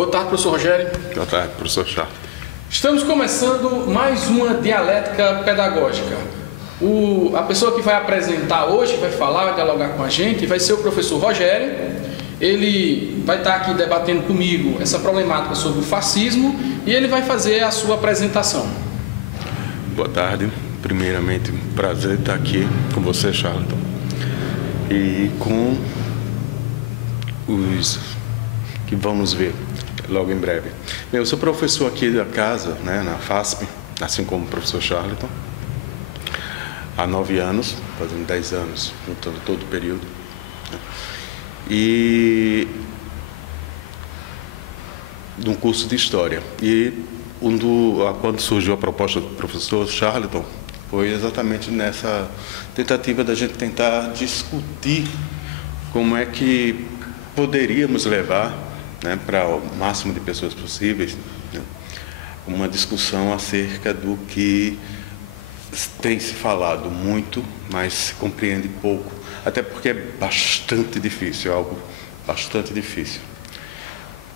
Boa tarde, professor Rogério. Boa tarde, professor Charles. Estamos começando mais uma dialética pedagógica. A pessoa que vai apresentar hoje, vai falar, vai dialogar com a gente, vai ser o professor Rogério. Ele vai estar aqui debatendo comigo essa problemática sobre o fascismo e ele vai fazer a sua apresentação. Boa tarde. Primeiramente, prazer estar aqui com você, Charlton, e com os que vão nos ver logo em breve. Eu sou professor aqui da casa, na FASP, assim como o professor Charlton, há 9 anos, fazendo 10 anos, juntando todo o período. E de um curso de História. E quando surgiu a proposta do professor Charlton, foi exatamente nessa tentativa da gente tentar discutir como é que poderíamos levar para o máximo de pessoas possíveis uma discussão acerca do que tem se falado muito, mas se compreende pouco, até porque é bastante difícil, algo bastante difícil,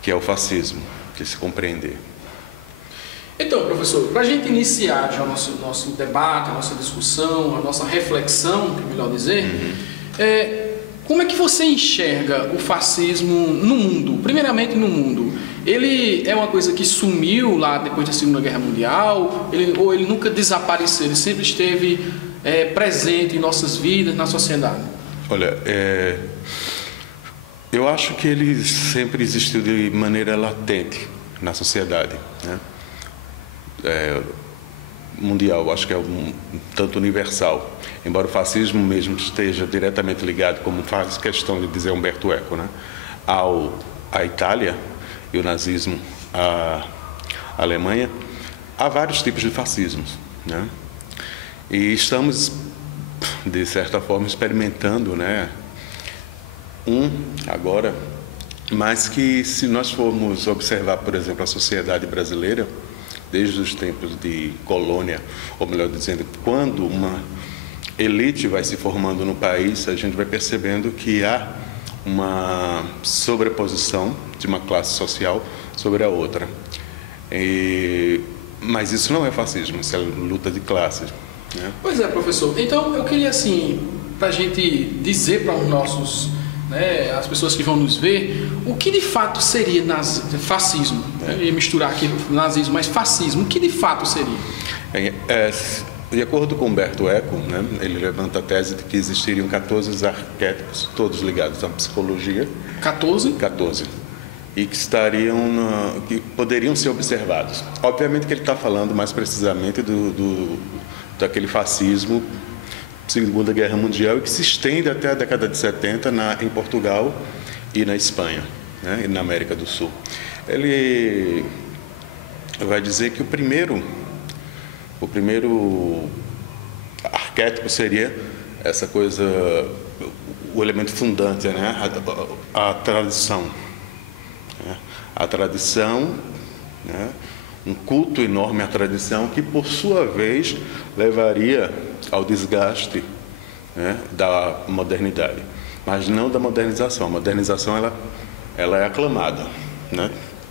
que é o fascismo, que se compreender. Então, professor, para a gente iniciar já o nosso debate, a nossa discussão, a nossa reflexão, que é melhor dizer, como é que você enxerga o fascismo no mundo? Primeiramente no mundo. Ele é uma coisa que sumiu lá depois da Segunda Guerra Mundial? Ou ele nunca desapareceu? Ele sempre esteve presente em nossas vidas, na sociedade? Olha, eu acho que ele sempre existiu de maneira latente na sociedade, mundial, acho que é um tanto universal, embora o fascismo mesmo esteja diretamente ligado, como faz questão de dizer Umberto Eco, à Itália e o nazismo à Alemanha. Há vários tipos de fascismos, e estamos, de certa forma, experimentando agora, mas que, se nós formos observar, por exemplo, a sociedade brasileira, desde os tempos de colônia, ou melhor dizendo, quando uma elite vai se formando no país, a gente vai percebendo que há uma sobreposição de uma classe social sobre a outra. Mas isso não é fascismo, isso é luta de classes. Pois é, professor. Então, eu queria, para a gente dizer para os nossos, as pessoas que vão nos ver, o que de fato seria fascismo? Eu ia misturar aqui nazismo, mas fascismo, o que de fato seria? De acordo com Umberto Eco, ele levanta a tese de que existiriam 14 arquétipos, todos ligados à psicologia. 14? 14. E que que poderiam ser observados. Obviamente que ele está falando mais precisamente daquele fascismo Segunda Guerra Mundial, e que se estende até a década de 70 em Portugal e na Espanha, e na América do Sul. Ele vai dizer que o primeiro arquétipo seria essa coisa, o elemento fundante, a tradição. A tradição, um culto enorme à tradição, que por sua vez levaria ao desgaste da modernidade, mas não da modernização. A modernização ela é aclamada,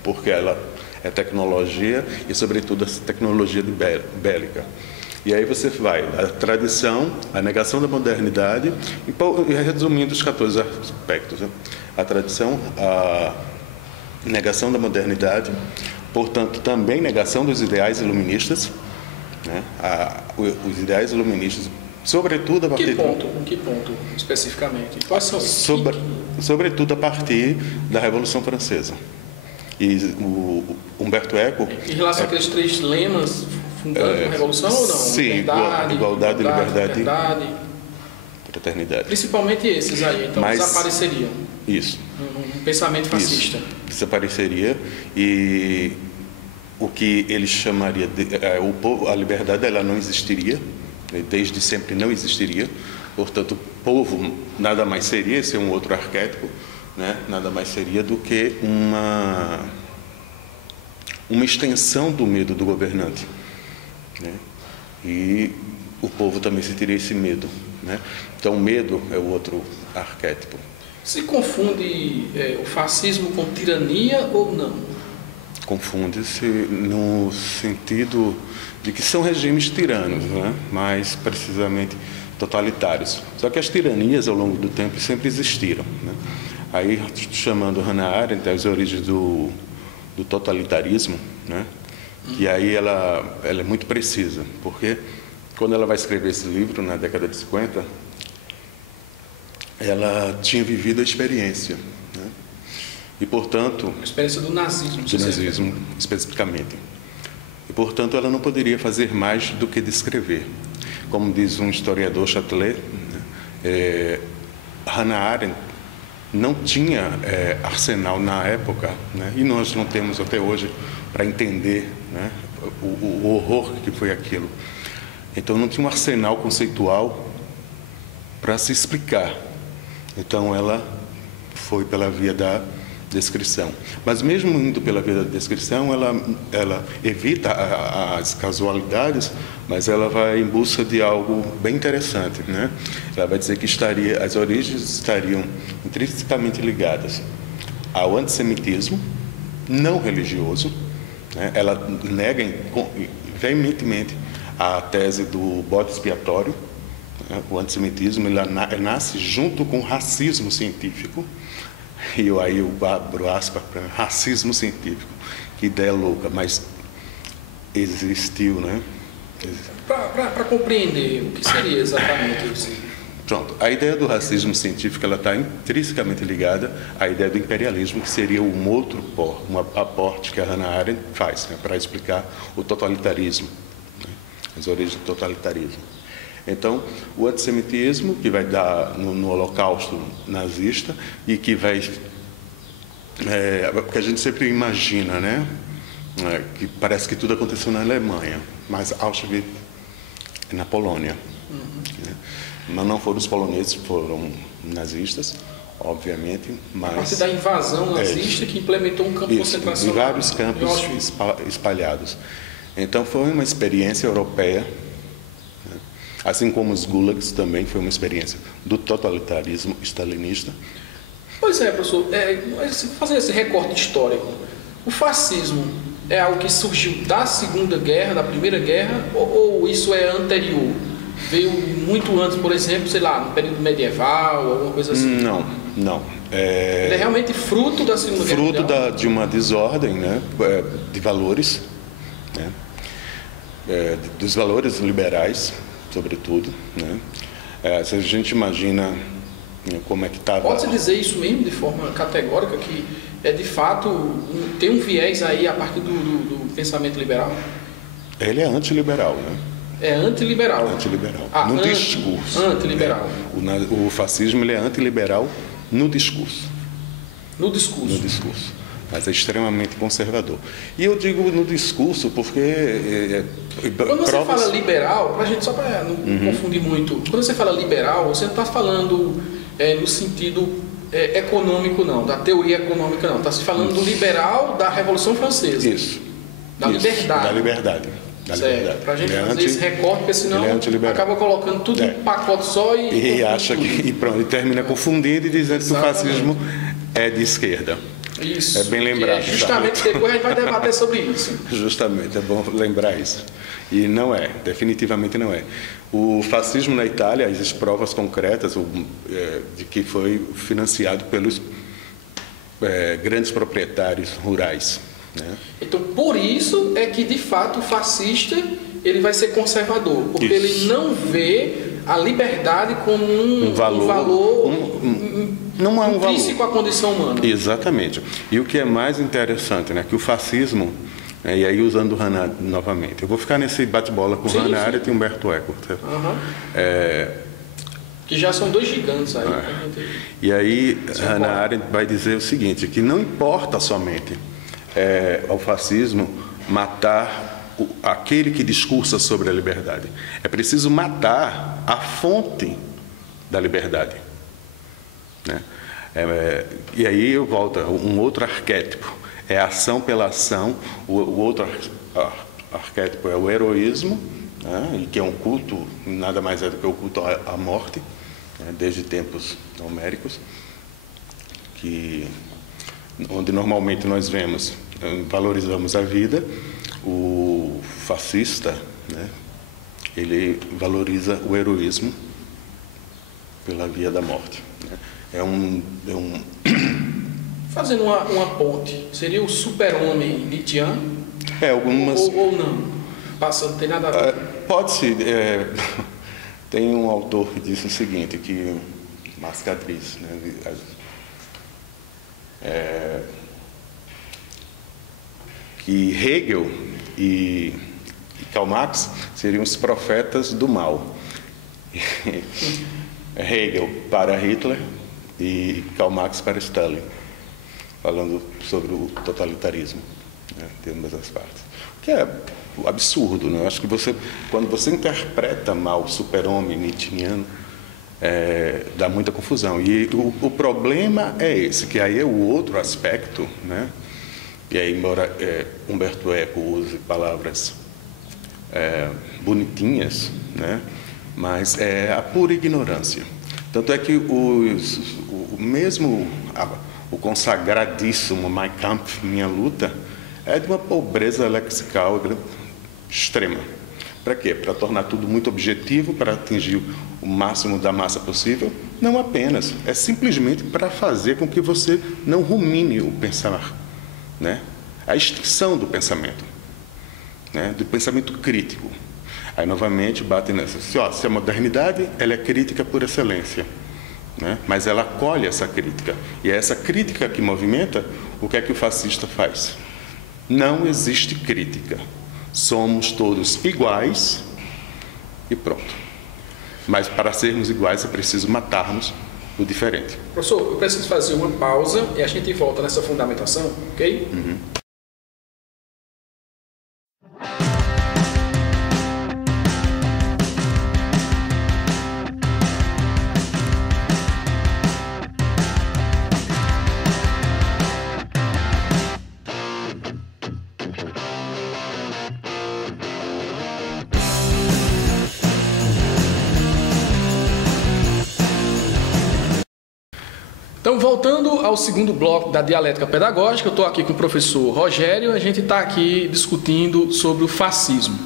porque ela é tecnologia e, sobretudo, a tecnologia bélica. E aí você vai a tradição, a negação da modernidade, e resumindo os 14 aspectos, a tradição, a negação da modernidade, portanto, também negação dos ideais iluministas, os ideais iluministas, sobretudo a partir... Em que ponto especificamente? Quais são? Sobretudo a partir da Revolução Francesa. E o Umberto Eco... Em relação àqueles 3 lemas fundantes da Revolução ou não? Sim, igualdade, liberdade, fraternidade. Principalmente esses aí, então desapareceriam. Isso. Um pensamento fascista. Isso, desapareceria, e o que ele chamaria de... a liberdade, ela não existiria, desde sempre não existiria. Portanto, o povo nada mais seria, esse é um outro arquétipo, nada mais seria do que uma extensão do medo do governante. E o povo também sentiria esse medo. Então, o medo é o outro arquétipo. Se confunde o fascismo com tirania ou não? confunde-se no sentido de que são regimes tiranos, né? Mais precisamente totalitários. Só que as tiranias ao longo do tempo sempre existiram, né? Aí, chamando Hannah Arendt as origens do totalitarismo, né? E aí ela é muito precisa, porque quando ela vai escrever esse livro, na década de 50, ela tinha vivido a experiência, né? E, portanto... A experiência do nazismo. Do nazismo, especificamente. E, portanto, ela não poderia fazer mais do que descrever. Como diz um historiador, Châtelet, né? Hannah Arendt não tinha arsenal na época, né? E nós não temos até hoje para entender, né, o horror que foi aquilo. Então, não tinha um arsenal conceitual para se explicar. Então, ela foi pela via da descrição. Mas, mesmo indo pela via da descrição, ela evita as casualidades, mas ela vai em busca de algo bem interessante, né? Ela vai dizer que as origens estariam intrinsecamente ligadas ao antissemitismo não religioso, né? Ela nega veementemente a tese do bode expiatório, né? O antissemitismo ele nasce junto com o racismo científico. E aí eu abro aspas para racismo científico. Que ideia louca, mas existiu, né? Para compreender o que seria exatamente isso. Pronto, a ideia do racismo científico ela está intrinsecamente ligada à ideia do imperialismo, que seria um outro aporte que a Hannah Arendt faz, né, para explicar o totalitarismo, né, as origens do totalitarismo. Então, o antissemitismo, que vai dar no Holocausto nazista e que vai... porque a gente sempre imagina, né, que parece que tudo aconteceu na Alemanha, mas Auschwitz é na Polônia. Né? Mas não foram os poloneses, foram nazistas, obviamente, mas... A partir da invasão nazista que implementou um campo de concentração. Em vários campos espalhados. Então, foi uma experiência europeia, né? Assim como os gulags também foi uma experiência do totalitarismo stalinista. Pois é, professor, fazer esse recorte histórico, o fascismo é algo que surgiu da Segunda Guerra, da Primeira Guerra, ou isso é anterior? Veio muito antes, por exemplo, sei lá, no período medieval, alguma coisa assim? Não. Ele é realmente fruto da Segunda Guerra Mundial? Fruto de uma desordem, né, de valores, né, dos valores liberais, sobretudo, né. Se a gente imagina como é que estava... Pode-se dizer isso mesmo, de forma categórica, que de fato tem um viés aí a partir do pensamento liberal? Ele é antiliberal, né? É antiliberal. Antiliberal. No discurso. Antiliberal. O fascismo ele é antiliberal no discurso. No discurso. No discurso. Mas é extremamente conservador. E eu digo no discurso porque... Quando você fala liberal, pra gente, só para não confundir muito, quando você fala liberal, você não está falando no sentido econômico, não, da teoria econômica, não. Está se falando do liberal da Revolução Francesa. Isso. Da liberdade. Da liberdade. Para a gente fazer esse recorte, porque senão acaba colocando tudo em um pacote só e acha que pronto, e termina confundindo e dizendo que o fascismo é de esquerda. Isso. É bem lembrado. Justamente depois a gente vai debater sobre isso. Justamente, é bom lembrar isso. E não é, definitivamente não é. O fascismo na Itália, existem provas concretas de que foi financiado pelos grandes proprietários rurais. Né? Então, por isso é que, de fato, o fascista ele vai ser conservador, porque isso. Ele não vê a liberdade como um valor não é um intrínseco à condição humana. Exatamente. E o que é mais interessante, né, que o fascismo, e aí usando Hannah novamente, eu vou ficar nesse bate-bola com Hannah Arendt e Umberto Eco. Que já são dois gigantes aí. E aí Hannah Arendt vai dizer o seguinte, que não importa somente ao fascismo matar aquele que discursa sobre a liberdade. É preciso matar a fonte da liberdade. Né? E aí eu volto, um outro arquétipo é a ação pela ação, o outro arquétipo é o heroísmo, né? E que é um culto, nada mais é do que o culto à morte, né? Desde tempos homéricos, onde normalmente nós vemos valorizamos a vida, o fascista, né, ele valoriza o heroísmo pela via da morte. Né? Fazendo uma ponte, seria o super-homem nietzschiano? Algumas... ou não? Não tem nada a ver? Pode-se. Tem um autor que disse o seguinte, que Mascadriz, né, que Hegel e Karl Marx seriam os profetas do mal. Hegel para Hitler e Karl Marx para Stalin, falando sobre o totalitarismo, né, de ambas as partes. Que é absurdo, né? Eu acho que quando você interpreta mal o super-homem nietzschiano, dá muita confusão. E o problema é esse, que aí é o outro aspecto, né? E aí, embora Humberto Eco use palavras bonitinhas, né? Mas é a pura ignorância. Tanto é que o consagradíssimo Mein Kampf, Minha Luta, é de uma pobreza lexical extrema. Para quê? Para tornar tudo muito objetivo, para atingir o máximo da massa possível? Não apenas. É simplesmente para fazer com que você não rumine o pensar, né? A extinção do pensamento, né? Do pensamento crítico. Aí, novamente, bate nessa. Se a modernidade ela é crítica por excelência, né? Mas ela acolhe essa crítica. E é essa crítica que movimenta. O que é que o fascista faz? Não existe crítica. Somos todos iguais e pronto. Mas para sermos iguais é preciso matarmos o diferente. Professor, eu preciso fazer uma pausa e a gente volta nessa fundamentação, ok? Uhum. Então, voltando ao segundo bloco da dialética pedagógica, eu estou aqui com o professor Rogério, a gente está aqui discutindo sobre o fascismo.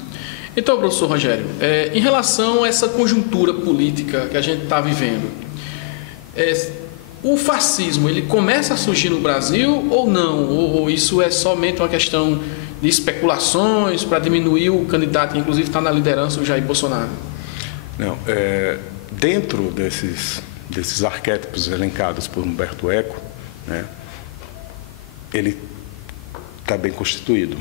Então, professor Rogério, em relação a essa conjuntura política que a gente está vivendo, o fascismo, ele começa a surgir no Brasil ou não? Ou isso é somente uma questão de especulações para diminuir o candidato que inclusive está na liderança, o Jair Bolsonaro? Não, dentro desses arquétipos elencados por Humberto Eco, né, ele está bem constituído,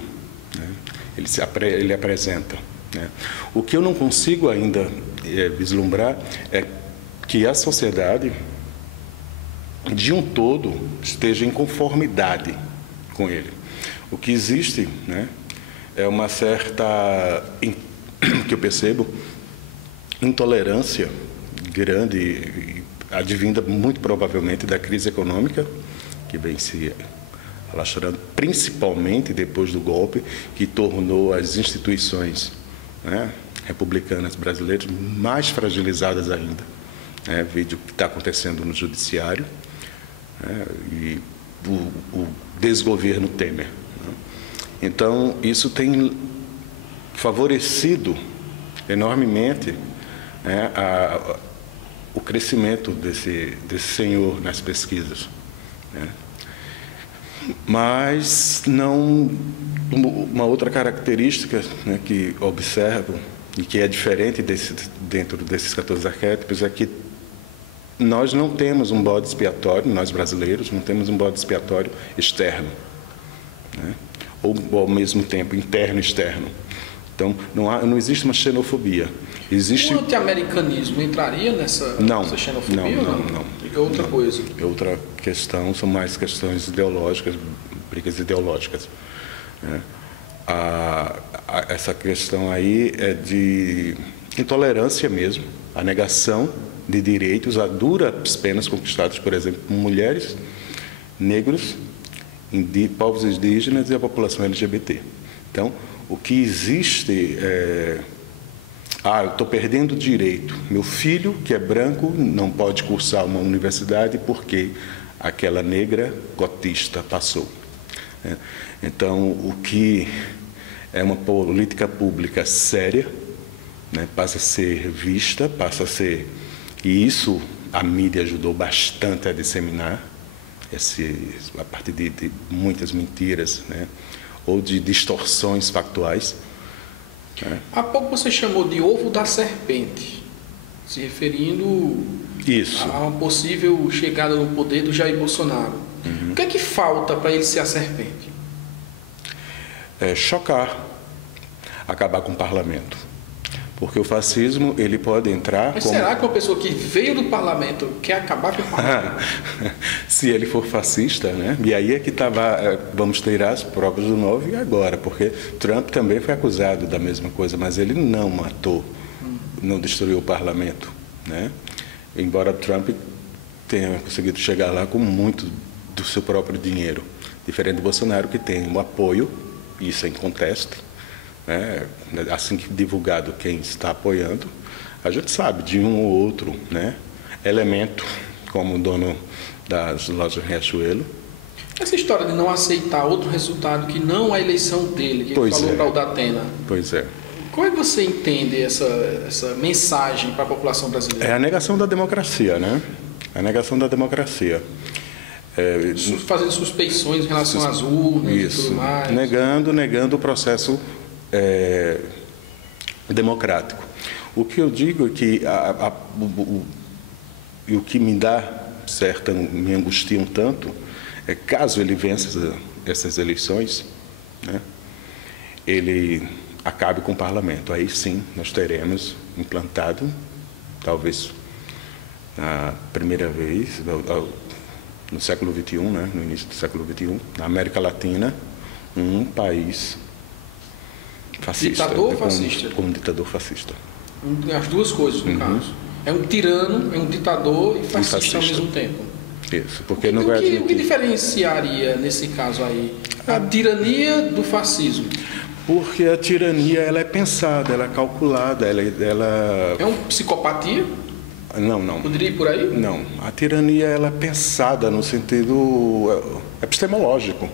né, ele apresenta. Né. O que eu não consigo ainda vislumbrar é que a sociedade, de um todo, esteja em conformidade com ele. O que existe, né, é uma certa, que eu percebo, intolerância grande, advinda muito provavelmente da crise econômica que vem se alastrando, principalmente depois do golpe, que tornou as instituições, né, republicanas brasileiras mais fragilizadas ainda. Vídeo que está acontecendo no judiciário, né, e o desgoverno Temer. Né. Então, isso tem favorecido enormemente, né, o crescimento desse senhor nas pesquisas, né? Mas não, uma outra característica, né, que observo e que é diferente dentro desses 14 arquétipos é que nós não temos um bode expiatório, nós brasileiros não temos um bode expiatório externo, né? Ou ao mesmo tempo interno e externo. Então, não existe uma xenofobia. Existe... O anti-americanismo entraria nessa xenofobia? Não. É outra coisa. É outra questão, são mais questões ideológicas, brigas ideológicas. Né? Essa questão aí é de intolerância mesmo, a negação de direitos a duras penas conquistadas, por exemplo, por mulheres, negros, povos indígenas e a população LGBT. Então, o que existe eu estou perdendo direito. Meu filho, que é branco, não pode cursar uma universidade porque aquela negra cotista passou. né? Então, o que é uma política pública séria, né, passa a ser vista, passa a ser... E isso a mídia ajudou bastante a disseminar, a partir de muitas mentiras, né, ou de distorções factuais. Né. Há pouco você chamou de ovo da serpente, se referindo a uma possível chegada no poder do Jair Bolsonaro. O que é que falta para ele ser a serpente? Chocar, acabar com o parlamento. Porque o fascismo, ele pode entrar... Mas será que uma pessoa que veio do parlamento quer acabar com o parlamento? Se ele for fascista, né? E aí é que vamos ter as provas do 9 agora, porque Trump também foi acusado da mesma coisa, mas ele não matou, não destruiu o parlamento, né? Embora Trump tenha conseguido chegar lá com muito do seu próprio dinheiro, diferente do Bolsonaro, que tem o apoio, isso é inconteste, né? Assim que divulgado quem está apoiando, a gente sabe de um ou outro, né, elemento, como o dono das lojas Riachuelo. Essa história de não aceitar outro resultado que não a eleição dele, que ele falou para o Datena. Pois é. Como é que você entende essa mensagem para a população brasileira? É a negação da democracia, né? A negação da democracia. Fazendo suspeições em relação às urnas e tudo mais. Negando o processo democrático. O que eu digo é que o que me me angustia um tanto, é caso ele vença essas eleições, né, ele acabe com o parlamento. Aí sim nós teremos implantado, talvez a primeira vez no século XXI, né, no início do século XXI, na América Latina, um país fascista. Ditador ou fascista? Com um ditador fascista. As duas coisas, no caso. É um tirano, é um ditador e fascista ao mesmo tempo. Isso, porque não vai admitir. O que diferenciaria, nesse caso aí, a tirania do fascismo? Porque a tirania, ela é pensada, ela é calculada, ela... É uma psicopatia? Não. Poderia ir por aí? Não. A tirania, ela é pensada no sentido epistemológico,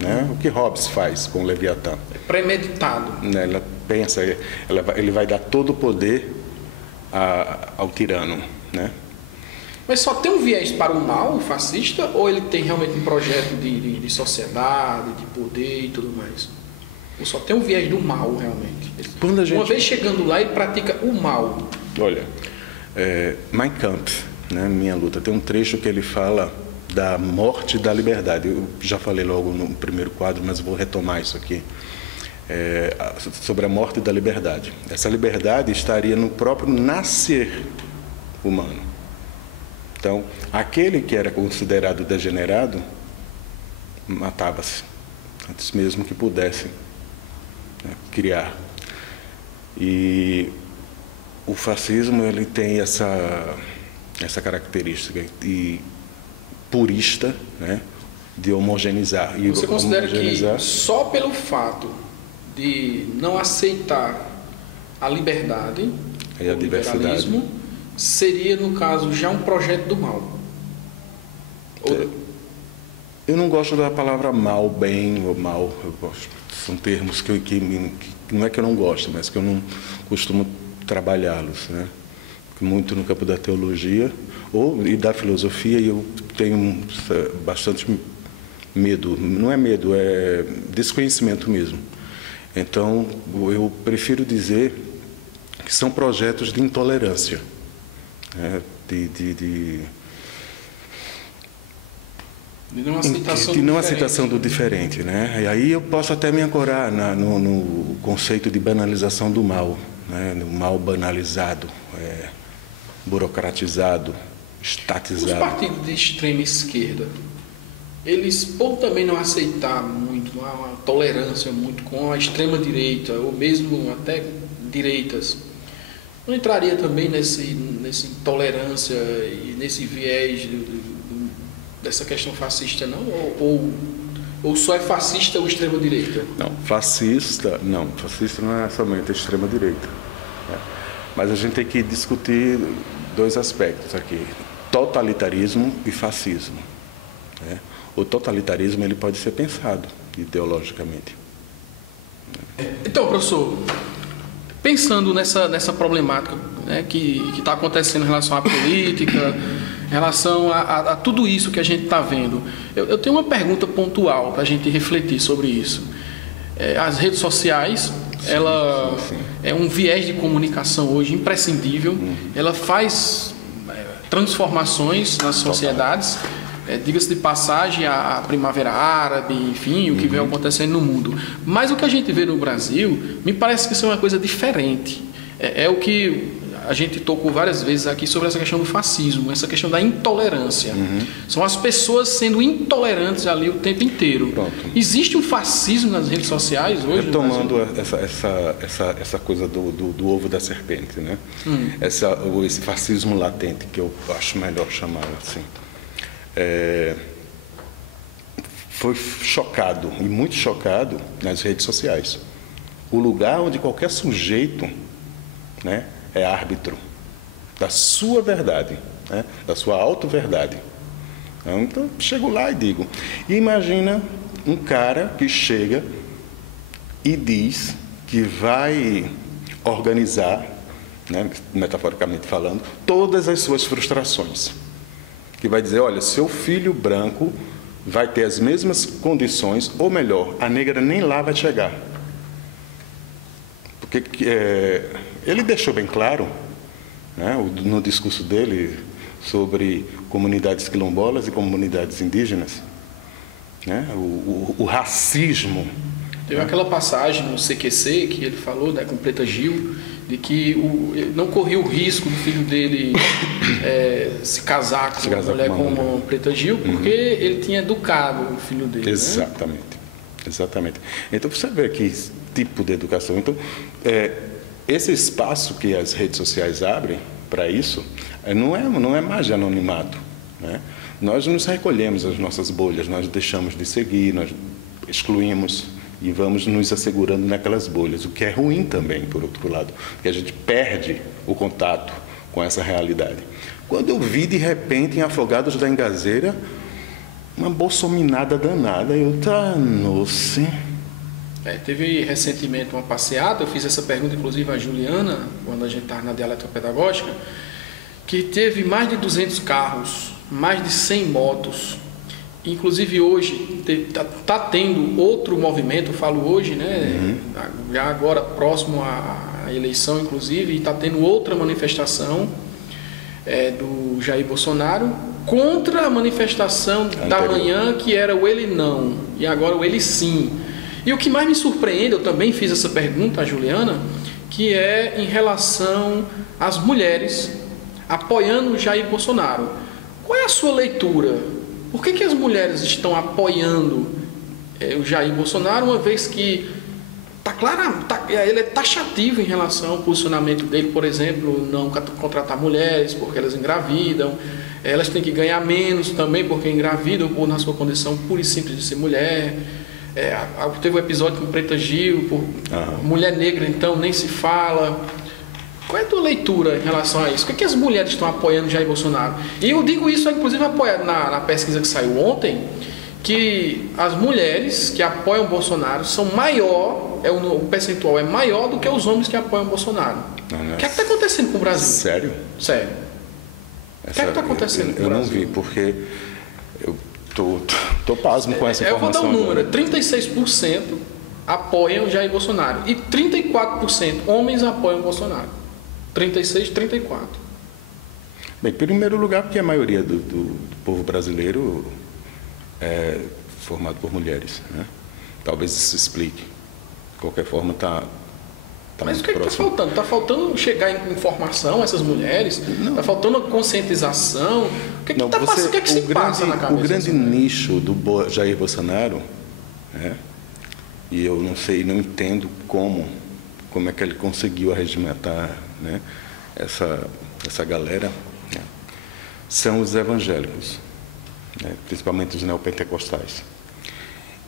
né? O que Hobbes faz com o Leviatã. É premeditado. Ela pensa, ele vai dar todo o poder ao tirano, né? Mas só tem um viés para o mal, o fascista, ou ele tem realmente um projeto de sociedade, de poder e tudo mais? Ou só tem um viés do mal, realmente? Uma vez chegando lá, ele pratica o mal. Olha, Mein Kampf, né, Minha Luta, tem um trecho que ele fala da morte e da liberdade. Eu já falei logo no primeiro quadro, mas vou retomar isso aqui. Sobre a morte da liberdade. Essa liberdade estaria no próprio nascer humano. Então, aquele que era considerado degenerado matava-se antes mesmo que pudesse, né, criar. E o fascismo, ele tem essa característica e purista, né, de homogeneizar. E você considera que só pelo fato de não aceitar a liberdade, e a diversidade, seria, no caso, já um projeto do mal? Eu não gosto da palavra mal, bem ou mal. Eu gosto. São termos que não é que eu não gosto, mas que eu não costumo trabalhá-los, né? Muito no campo da teologia e da filosofia, e eu tenho bastante medo. Não é medo, é desconhecimento mesmo. Então, eu prefiro dizer que são projetos de intolerância, né? De não aceitação do diferente, né? E aí eu posso até me ancorar no conceito de banalização do mal, né? No mal banalizado, burocratizado, estatizado. Os partidos de extrema esquerda, eles, por também não aceitar muito, não há uma tolerância muito com a extrema direita, ou mesmo até direitas, não entraria também nessa intolerância e nesse viés dessa questão fascista, não? Ou só é fascista ou extrema direita? Não, fascista não é somente a extrema direita, né? Mas a gente tem que discutir dois aspectos aqui: totalitarismo e fascismo, né? O totalitarismo, ele pode ser pensado, ideologicamente. Então, professor, pensando nessa problemática, né, que está acontecendo em relação à política, em relação a tudo isso que a gente está vendo, eu tenho uma pergunta pontual para a gente refletir sobre isso. As redes sociais, ela é um viés de comunicação hoje imprescindível, ela faz transformações nas sociedades, diga-se de passagem, a Primavera Árabe, enfim, o que vem acontecendo no mundo. Mas o que a gente vê no Brasil, me parece que isso é uma coisa diferente. É o que a gente tocou várias vezes aqui sobre essa questão do fascismo, essa questão da intolerância. São as pessoas sendo intolerantes ali o tempo inteiro. Pronto. Existe um fascismo nas redes sociais hoje? Retomando essa coisa do ovo da serpente, né? Esse fascismo latente, que eu acho melhor chamar assim. Foi chocado, e muito chocado, nas redes sociais. O lugar onde qualquer sujeito, né, é árbitro da sua verdade, né, da sua auto-verdade. Então, chego lá e digo, imagina um cara que chega e diz que vai organizar, né, metaforicamente falando, todas as suas frustrações. Que vai dizer, olha, seu filho branco vai ter as mesmas condições, ou melhor, a negra nem lá vai chegar. Porque ele deixou bem claro, né, no discurso dele sobre comunidades quilombolas e comunidades indígenas, né, o racismo. Teve aquela passagem no CQC que ele falou, né, com Preta Gil, de que não corria o risco do filho dele se casar com uma mulher como Preta Gil, porque ele tinha educado o filho dele. Exatamente. Né? Exatamente. Então, você vê que tipo de educação. Então, esse espaço que as redes sociais abrem para isso não é mais de anonimato. Né? Nós nos recolhemos as nossas bolhas, nós deixamos de seguir, nós excluímos e vamos nos assegurando naquelas bolhas, o que é ruim também, por outro lado, porque a gente perde o contato com essa realidade. Quando eu vi, de repente, em Afogados da Engazeira, uma bolsominada danada, eu nossa. Teve recentemente uma passeata, eu fiz essa pergunta, inclusive, à Juliana, quando a gente estava na dialética pedagógica, que teve mais de 200 carros, mais de 100 motos. Inclusive hoje está tendo outro movimento, eu falo hoje, né? Já agora próximo à eleição, inclusive, está tendo outra manifestação do Jair Bolsonaro contra a manifestação da manhã, que era o ele não, e agora o ele sim. E o que mais me surpreende, eu também fiz essa pergunta à Juliana, que é em relação às mulheres apoiando o Jair Bolsonaro. Qual é a sua leitura? Por que as mulheres estão apoiando o Jair Bolsonaro, uma vez que está claro, ele é taxativo em relação ao posicionamento dele, por exemplo, não contratar mulheres porque elas engravidam, elas têm que ganhar menos também porque engravidam por na sua condição pura e simples de ser mulher. Teve um episódio com Preta Gil, mulher negra então nem se fala. Qual é a tua leitura em relação a isso? Por que as mulheres estão apoiando Jair Bolsonaro? E eu digo isso, inclusive, apoiado na pesquisa que saiu ontem, que as mulheres que apoiam Bolsonaro são maior, o percentual é maior do que os homens que apoiam Bolsonaro. O que é que está acontecendo com o Brasil? Sério? Sério. O que é que está acontecendo com o Brasil? Eu não vi, porque eu tô pasmo com essa informação. Eu vou dar um número, 36% apoiam Jair Bolsonaro e 34% homens apoiam Bolsonaro. 36, 34. Bem, em primeiro lugar, porque a maioria do povo brasileiro é formado por mulheres, né? Talvez isso explique. De qualquer forma, está Mas o que está faltando? Está faltando chegar em informação a essas mulheres? Está faltando a conscientização? O que se passa na cabeça? O grande nicho do Jair Bolsonaro, né? E eu não sei, não entendo como é que ele conseguiu arregimentar, né, essa galera, né, são os evangélicos, né, principalmente os neopentecostais.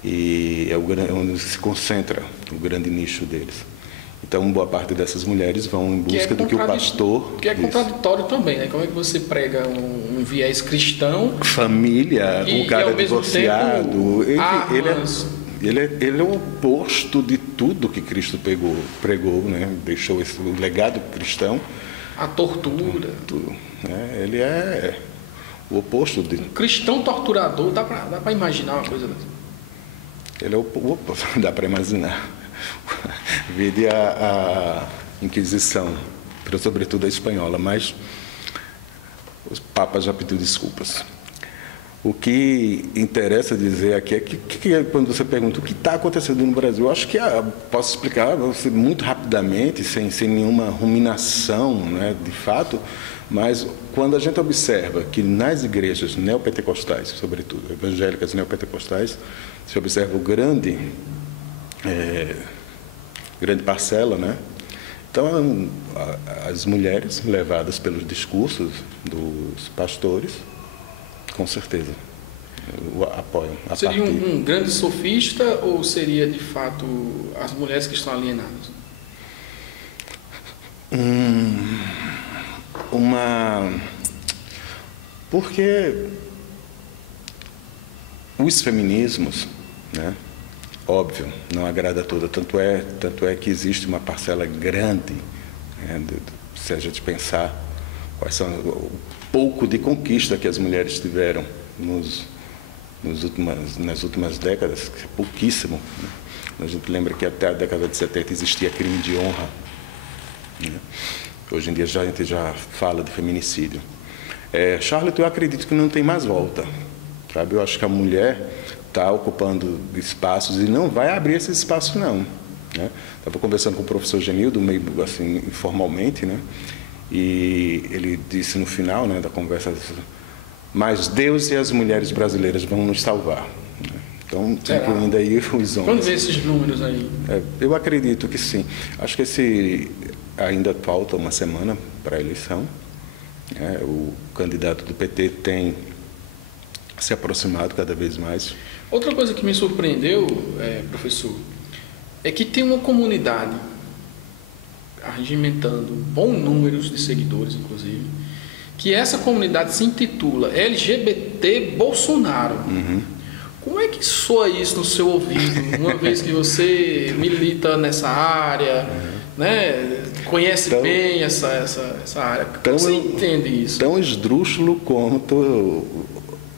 E é onde se concentra o grande nicho deles. Então, boa parte dessas mulheres vão em busca do que o pastor... Que é contraditório também, né? Como é que você prega um viés cristão... Família, um cara divorciado... Armas, ele é o oposto de tudo que Cristo pregou, né? Deixou o legado cristão. A tortura. Tudo, né? Ele é o oposto de... Um cristão torturador, dá para imaginar uma coisa dessa? Ele é o oposto, dá para imaginar. Vide a Inquisição, sobretudo a espanhola, mas os papas já pediu desculpas. O que interessa dizer aqui é que quando você pergunta o que está acontecendo no Brasil, eu acho que posso explicar muito rapidamente, sem nenhuma ruminação, né, de fato, mas quando a gente observa que nas igrejas neopentecostais, sobretudo evangélicas neopentecostais, se observa o grande parcela, né? Então, as mulheres levadas pelos discursos dos pastores, com certeza, apoiam. Seria um grande sofista ou seria, de fato, as mulheres que estão alienadas? Porque os feminismos, né, óbvio, não agrada a toda. Tanto é que existe uma parcela grande, né, se a gente pensar quais são o pouco de conquista que as mulheres tiveram nas últimas décadas, que é pouquíssimo, né? A gente lembra que até a década de 70 existia crime de honra, né? Hoje em dia a gente já fala de feminicídio. Charlotte, eu acredito que não tem mais volta, sabe? Eu acho que a mulher está ocupando espaços e não vai abrir esses espaços, não, né? Estava conversando com o professor Genildo, meio assim, informalmente, né? E ele disse no final, né, da conversa, mas Deus e as mulheres brasileiras vão nos salvar, né? Então, incluindo aí os homens. Quando vê esses números aí? Eu acredito que sim. Acho que ainda falta uma semana para a eleição. O candidato do PT tem se aproximado cada vez mais. Outra coisa que me surpreendeu, professor, é que tem uma comunidade arregimentando bons números de seguidores, inclusive, que essa comunidade se intitula LGBT Bolsonaro. Uhum. Como é que soa isso no seu ouvido, uma vez que você milita nessa área, né? Conhece bem essa área? Como você entende isso? Tão esdrúxulo quanto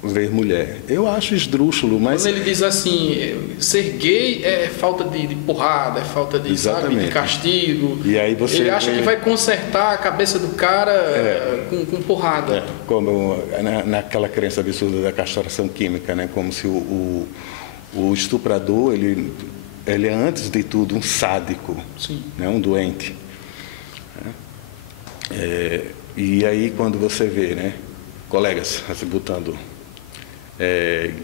ver mulher. Eu acho esdrúxulo, mas... Quando ele diz assim, ser gay é falta de porrada, é falta de, sabe, de castigo. E aí ele acha que vai consertar a cabeça do cara com porrada. Como naquela crença absurda da castração química, né? Como se o estuprador, ele é antes de tudo um sádico, né? Um doente. E aí quando você vê, né, colegas assim, botando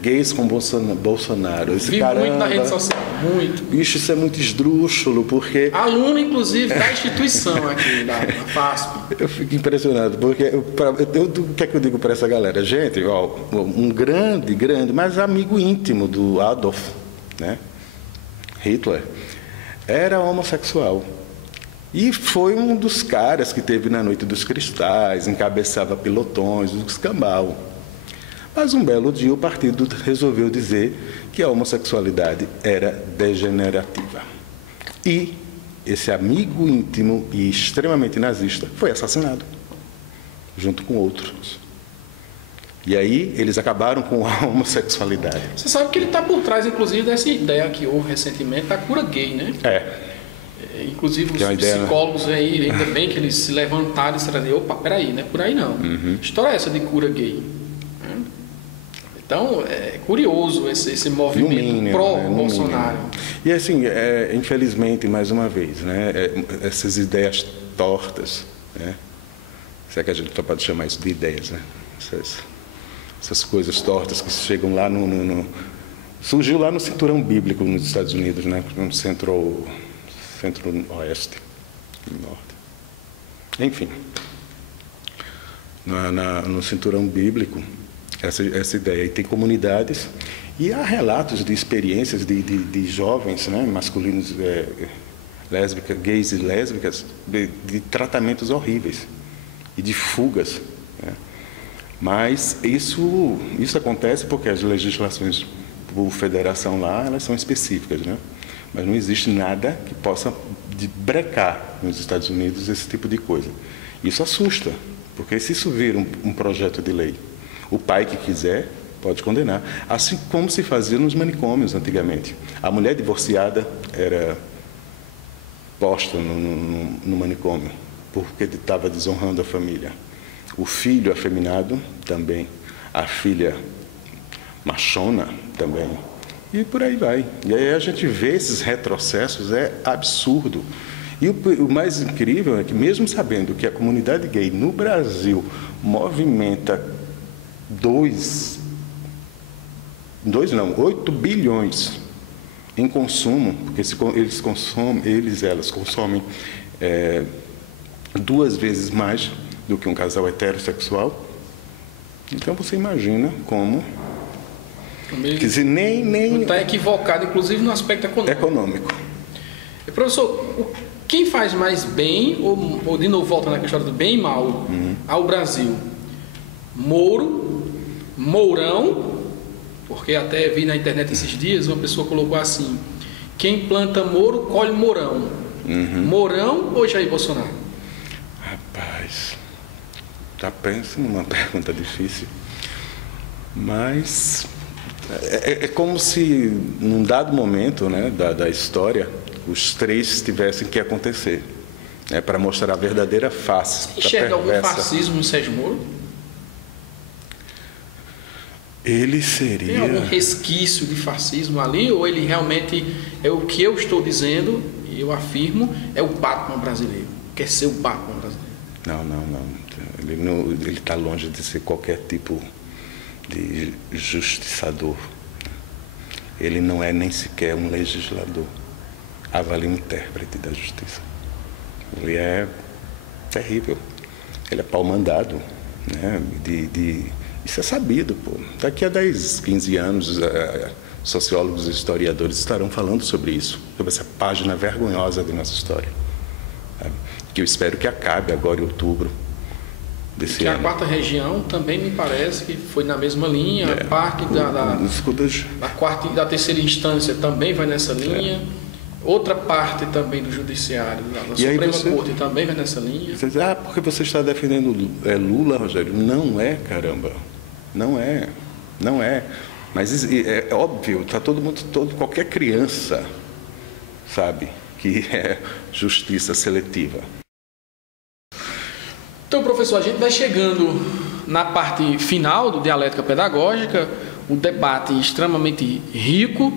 gays com Bolsonaro. Esse cara muito na rede social, muito. Bicho, isso é muito esdrúxulo, porque... Aluno, inclusive, da instituição aqui, da FASP. Eu fico impressionado, porque o que é que eu digo para essa galera? Gente, um grande, mas amigo íntimo do Adolf, né, Hitler, era homossexual. E foi um dos caras que teve na Noite dos Cristais, encabeçava pelotões, o escambau. Mas um belo dia o partido resolveu dizer que a homossexualidade era degenerativa. E esse amigo íntimo e extremamente nazista foi assassinado, junto com outros. E aí eles acabaram com a homossexualidade. Você sabe que ele está por trás, inclusive, dessa ideia que houve recentemente da cura gay, né? Inclusive os psicólogos aí, ainda bem que eles se levantaram e disseram, opa, peraí, não é por aí não. História é essa de cura gay? Então, é curioso esse movimento pró-Bolsonaro. E assim, infelizmente, mais uma vez, né, essas ideias tortas, né, se é que a gente pode chamar isso de ideias, né, essas coisas tortas que chegam lá surgiu lá no cinturão bíblico nos Estados Unidos, né, no centro-oeste, norte. Enfim, no cinturão bíblico, essa ideia. E tem comunidades, e há relatos de experiências de jovens, né, masculinos, lésbicas, gays e lésbicas, de tratamentos horríveis e de fugas, né? Mas isso acontece porque as legislações por federação lá, elas são específicas, né? Mas não existe nada que possa brecar nos Estados Unidos esse tipo de coisa. Isso assusta, porque se isso vir um projeto de lei, o pai que quiser pode condenar. Assim como se fazia nos manicômios antigamente. A mulher divorciada era posta no manicômio, porque estava desonrando a família. O filho afeminado também. A filha machona também. E por aí vai. E aí a gente vê esses retrocessos, é absurdo. E o mais incrível é que, mesmo sabendo que a comunidade gay no Brasil movimenta 8 bilhões em consumo, porque elas consomem 2 vezes mais do que um casal heterossexual. Então você imagina como... Quer dizer, nem está equivocado, inclusive no aspecto econômico. Professor, quem faz mais bem, ou de novo volta na questão do bem e mal, ao Brasil? Moro, Mourão, porque até vi na internet esses dias, uma pessoa colocou assim: quem planta Moro, colhe Mourão. Mourão ou Jair Bolsonaro? Rapaz, tá pensando numa pergunta difícil, mas... É como se, num dado momento, né, da história, os 3 tivessem que acontecer, né, para mostrar a verdadeira face. Você enxerga algum fascismo no Sérgio Moro? Ele seria... Tem algum resquício de fascismo ali? Ou ele realmente é o que eu estou dizendo, e eu afirmo, é o Batman brasileiro? Quer ser o Batman brasileiro? Não. Ele está longe de ser qualquer tipo de justiçador. Ele não é nem sequer um legislador. Avalie um intérprete da justiça. Ele é terrível. Ele é pau-mandado, né? Isso é sabido, pô. Daqui a 10, 15 anos, sociólogos e historiadores estarão falando sobre isso, sobre essa página vergonhosa de nossa história, sabe? Que eu espero que acabe agora em outubro desse ano. A 4ª região também me parece que foi na mesma linha, parte da 4ª e da 3ª instância também vai nessa linha, outra parte também do judiciário, da Suprema Corte também vai nessa linha. Você diz, porque você está defendendo Lula, Rogério? Não é, caramba, não é. Mas é óbvio, tá qualquer criança sabe que é justiça seletiva. Então, professor, a gente vai chegando na parte final do Dialética Pedagógica, um debate extremamente rico.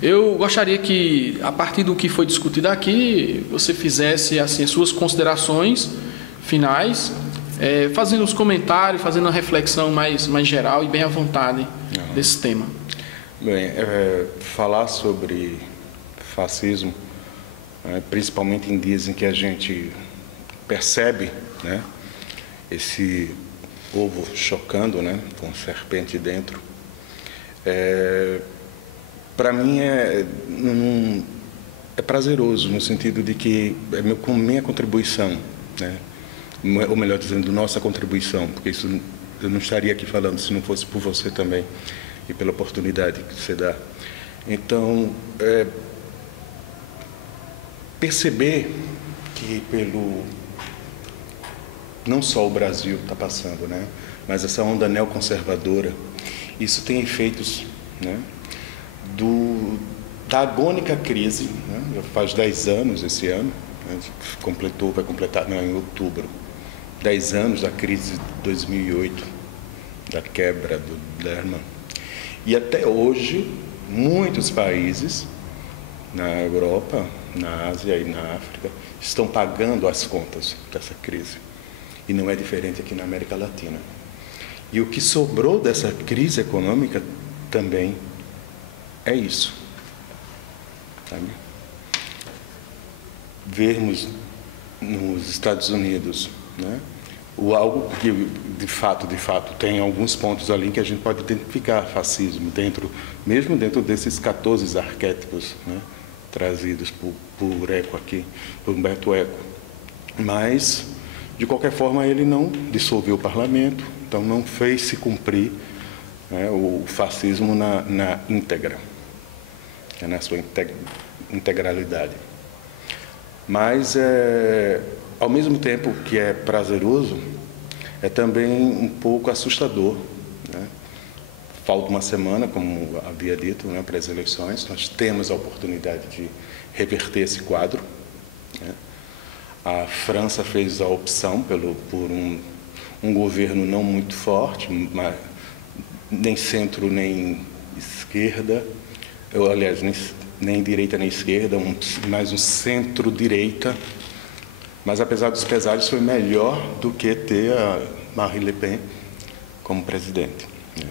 Eu gostaria que, a partir do que foi discutido aqui, você fizesse assim, as suas considerações finais, fazendo os comentários, fazendo uma reflexão mais geral e bem à vontade desse tema. Bem, falar sobre fascismo, principalmente em dias em que a gente percebe, né, esse ovo chocando, né, com serpente dentro, para mim é prazeroso, no sentido de que é minha contribuição, né, ou melhor dizendo, nossa contribuição, porque isso eu não estaria aqui falando se não fosse por você também e pela oportunidade que você dá. Então, perceber que não só o Brasil está passando, né, mas essa onda neoconservadora, isso tem efeitos, né, da agônica crise, né, já faz 10 anos esse ano, né, vai completar em outubro, 10 anos da crise de 2008, da quebra do Lehman. E até hoje, muitos países na Europa, na Ásia e na África estão pagando as contas dessa crise. E não é diferente aqui na América Latina. E o que sobrou dessa crise econômica também é isso. Sabe? Vermos nos Estados Unidos, né, algo que de fato tem alguns pontos ali que a gente pode identificar fascismo mesmo dentro desses 14 arquétipos, né, trazidos por Eco aqui, por Humberto Eco. Mas de qualquer forma ele não dissolveu o parlamento, então não fez se cumprir né, o fascismo na íntegra, na sua integralidade. Mas, ao mesmo tempo que é prazeroso, é também um pouco assustador, né? Falta uma semana, como havia dito, né, para as eleições. Nós temos a oportunidade de reverter esse quadro, né? A França fez a opção por um governo não muito forte, mas nem centro nem esquerda, aliás, nem direita nem esquerda, mais um centro-direita. Mas, apesar dos pesares, foi melhor do que ter a Marine Le Pen como presidente, né?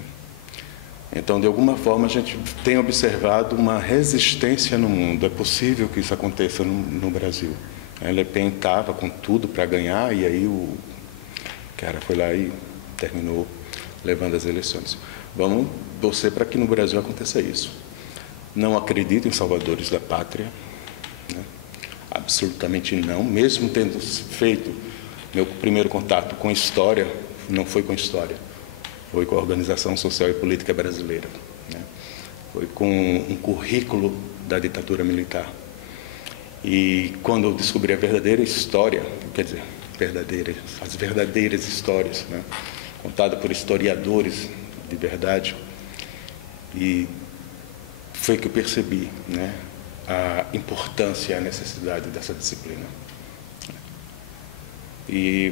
Então, de alguma forma, a gente tem observado uma resistência no mundo. É possível que isso aconteça no Brasil. A Le Pen estava com tudo para ganhar e aí o cara foi lá e terminou levando as eleições. Vamos torcer para que no Brasil aconteça isso. Não acredito em salvadores da pátria, né? Absolutamente não. Mesmo tendo feito meu primeiro contato com história, não foi com história, foi com a Organização Social e Política Brasileira, né? Foi com um currículo da ditadura militar. E quando eu descobri a verdadeira história, quer dizer, as verdadeiras histórias, né, contadas por historiadores de verdade, e foi que eu percebi, né, a importância e a necessidade dessa disciplina. E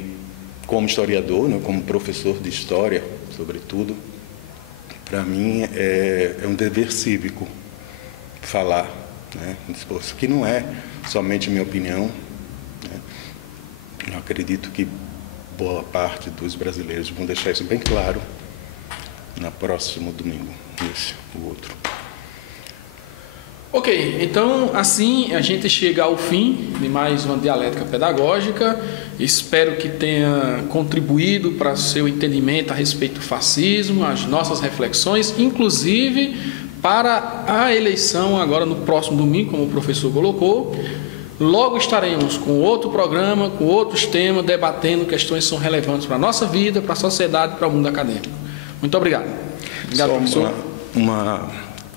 como historiador, né, como professor de história, sobretudo, para mim é um dever cívico falar, né, isso que não é somente minha opinião, né. Eu acredito que boa parte dos brasileiros vão deixar isso bem claro no próximo domingo, esse, o outro. Ok, então assim a gente chega ao fim de mais uma dialética pedagógica. Espero que tenha contribuído para o seu entendimento a respeito do fascismo, as nossas reflexões, inclusive para a eleição agora no próximo domingo, como o professor colocou. Logo estaremos com outro programa, com outros temas, debatendo questões que são relevantes para a nossa vida, para a sociedade, para o mundo acadêmico. Muito obrigado. Obrigado, professor.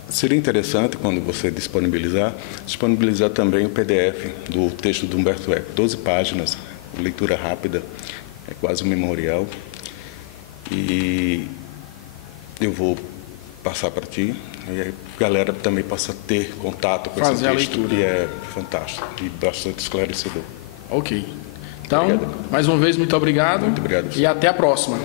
Seria interessante, quando você disponibilizar também o PDF do texto do Humberto Eco, 12 páginas, leitura rápida, é quase um memorial. E eu vou passar para ti, e a galera também possa ter contato com esse texto, que é fantástico e bastante esclarecedor. Ok. Então, obrigado. Mais uma vez, muito obrigado. Muito obrigado. E até a próxima.